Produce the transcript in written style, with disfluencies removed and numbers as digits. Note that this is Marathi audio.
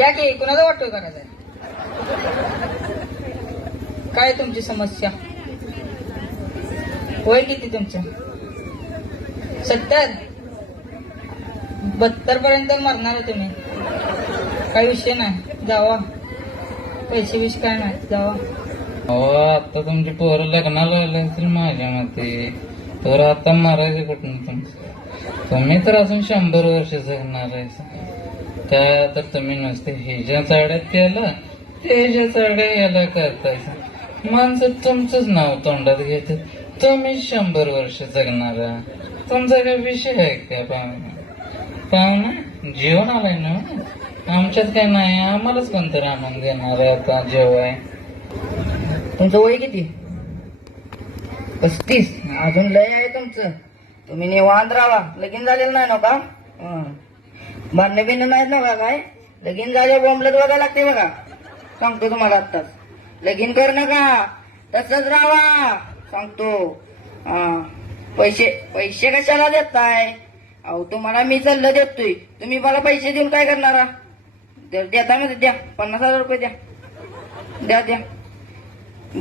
या की कुणाचा वाटोळ करायचा आहे? काय तुमची समस्या? वय किती तुमचं? 70? 72 पर्यंत मरणार आहे तुम्ही. काही विषय नाही, जावा. पैसे विष काय नाही, जावा. हो, आता तुमची पोरं लग्नाला आले असतील माझ्या मते. तर आता मारायचं कुठून तुमचं? तुम्ही तर अजून 100 वर्ष जगणार आहे. त्या तर तुम्ही नुसते ह्याच्या चाड्यात केलं, त्याच्या चाड्या याला करतायचं. माणसं तुमचंच नाव तोंडात घेतात. तुम्ही 100 वर्ष जगणार. तुमचा काय विषय आहे काय? पाहुणा जेवण आलाय ना? आमच्यात काय नाही, आम्हालाच कोणतरी आणून देणार आहे आता जेवाय. तुमचं वय किती? 35? अजून लय आहे तुमचं. तुम्ही निवांत राहा. लगीन झालेलं नाही ना का? भांडणे बिन्न नाहीत ना का? काय लगीन झाले बोंबलत बघा लागते बघा. सांगतो तुम्हाला आत्ताच. लगीन कर नका, तसंच राहा सांगतो. पैसे कशाला देताय? अहो तुम्हाला मी सल्ला देतोय, तुम्ही मला पैसे देऊन काय करणार? देता ना, द्या. 50,000 रुपये द्या. द्या.